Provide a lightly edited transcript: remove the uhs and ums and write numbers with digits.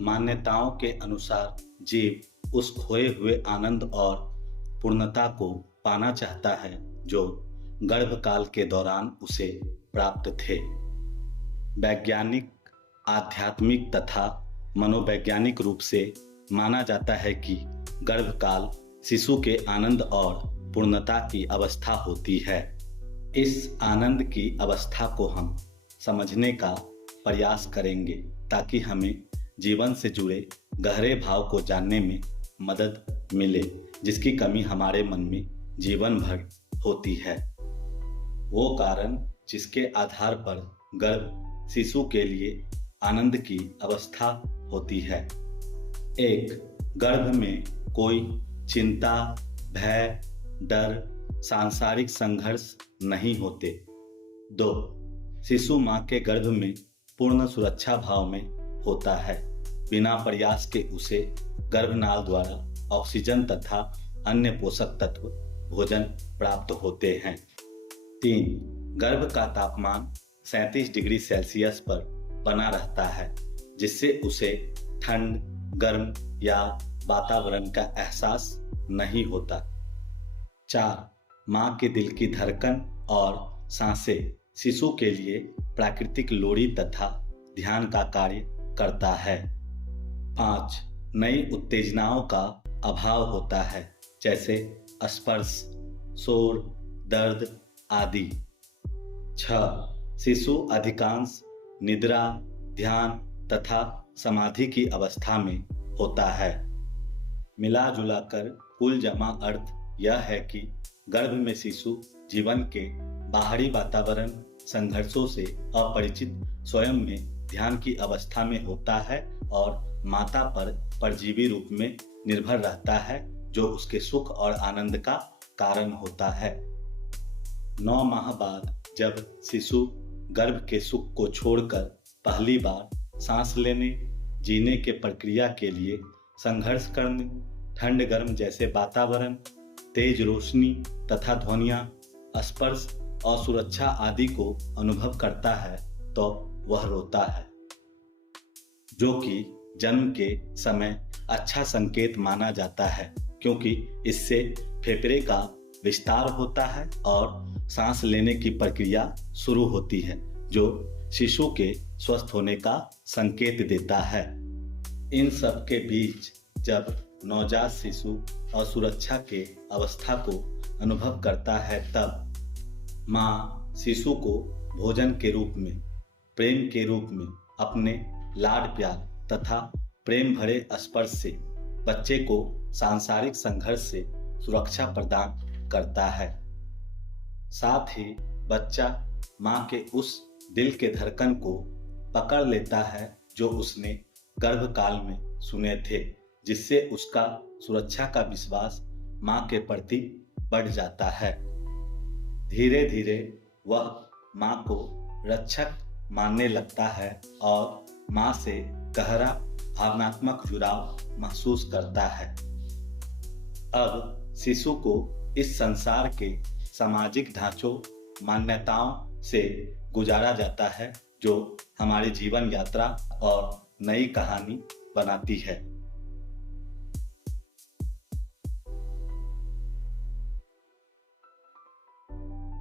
मान्यताओं के अनुसार जीव उस खोए हुए आनंद और पूर्णता को पाना चाहता है जो गर्भकाल के दौरान उसे प्राप्त थे। वैज्ञानिक, आध्यात्मिक तथा मनोवैज्ञानिक रूप से माना जाता है कि गर्भकाल शिशु के आनंद और पूर्णता की अवस्था होती है। इस आनंद की अवस्था को हम समझने का प्रयास करेंगे ताकि हमें जीवन से जुड़े गहरे भाव को जानने में मदद मिले, जिसकी कमी हमारे मन में जीवन भर होती है। वो कारण जिसके आधार पर गर्भ शिशु के लिए आनंद की अवस्था होती है। 1. गर्भ में कोई चिंता, भय, डर, सांसारिक संघर्ष नहीं होते। 2. शिशु माँ के गर्भ में पूर्ण सुरक्षा भाव में होता है। बिना प्रयास के उसे गर्भनाल द्वारा ऑक्सीजन तथा अन्य पोषक तत्व भोजन प्राप्त होते हैं। 3. गर्भ का तापमान 37 डिग्री सेल्सियस पर बना रहता है, जिससे उसे ठंड, गर्म या वातावरण का एहसास नहीं होता। 4. माँ के दिल की धड़कन और सांसें शिशु के लिए प्राकृतिक लोड़ी तथा ध्यान का कार्य करता है। 5. नई उत्तेजनाओं का अभाव होता है, जैसे स्पर्श, शोर, दर्द आदि। 6. शिशु अधिकांश निद्रा, ध्यान तथा समाधि की अवस्था में होता है। मिला जुला कर कुल जमा अर्थ यह है कि गर्भ में शिशु जीवन के बाहरी वातावरण संघर्षों से अपरिचित स्वयं में ध्यान की अवस्था में होता है और माता पर परजीवी रूप में निर्भर रहता है, जो उसके सुख और आनंद का कारण होता है। 9 माह बाद जब शिशु गर्भ के सुख को छोड़कर पहली बार सांस लेने, जीने के प्रक्रिया के लिए संघर्ष करने, ठंड गर्म जैसे वातावरण, तेज रोशनी तथा ध्वनियाँ, स्पर्श और सुरक्षा आदि को अनुभव करता है तो वह रोता है, जो कि जन्म के समय अच्छा संकेत माना जाता है, क्योंकि इससे फेफड़े का विस्तार होता है और सांस लेने की प्रक्रिया शुरू होती है, जो शिशु के स्वस्थ होने का संकेत देता है। इन सब के बीच जब नवजात शिशु असुरक्षा के अवस्था को अनुभव करता है, तब माँ शिशु को भोजन के रूप में, प्रेम के रूप में अपने लाड प्यार तथा प्रेम भरे स्पर्श से बच्चे को सांसारिक संघर्ष से सुरक्षा प्रदान करता है। साथ ही बच्चा माँ के उस दिल के धड़कन को पकड़ लेता है जो उसने गर्भकाल में सुने थे, जिससे उसका सुरक्षा का विश्वास माँ के प्रति बढ़ जाता है। धीरे धीरे वह माँ को रक्षक मानने लगता है और माँ से गहरा भावनात्मक जुड़ाव महसूस करता है। अब शिशु को इस संसार के सामाजिक ढांचों, मान्यताओं से गुजारा जाता है, जो हमारी जीवन यात्रा और नई कहानी बनाती है।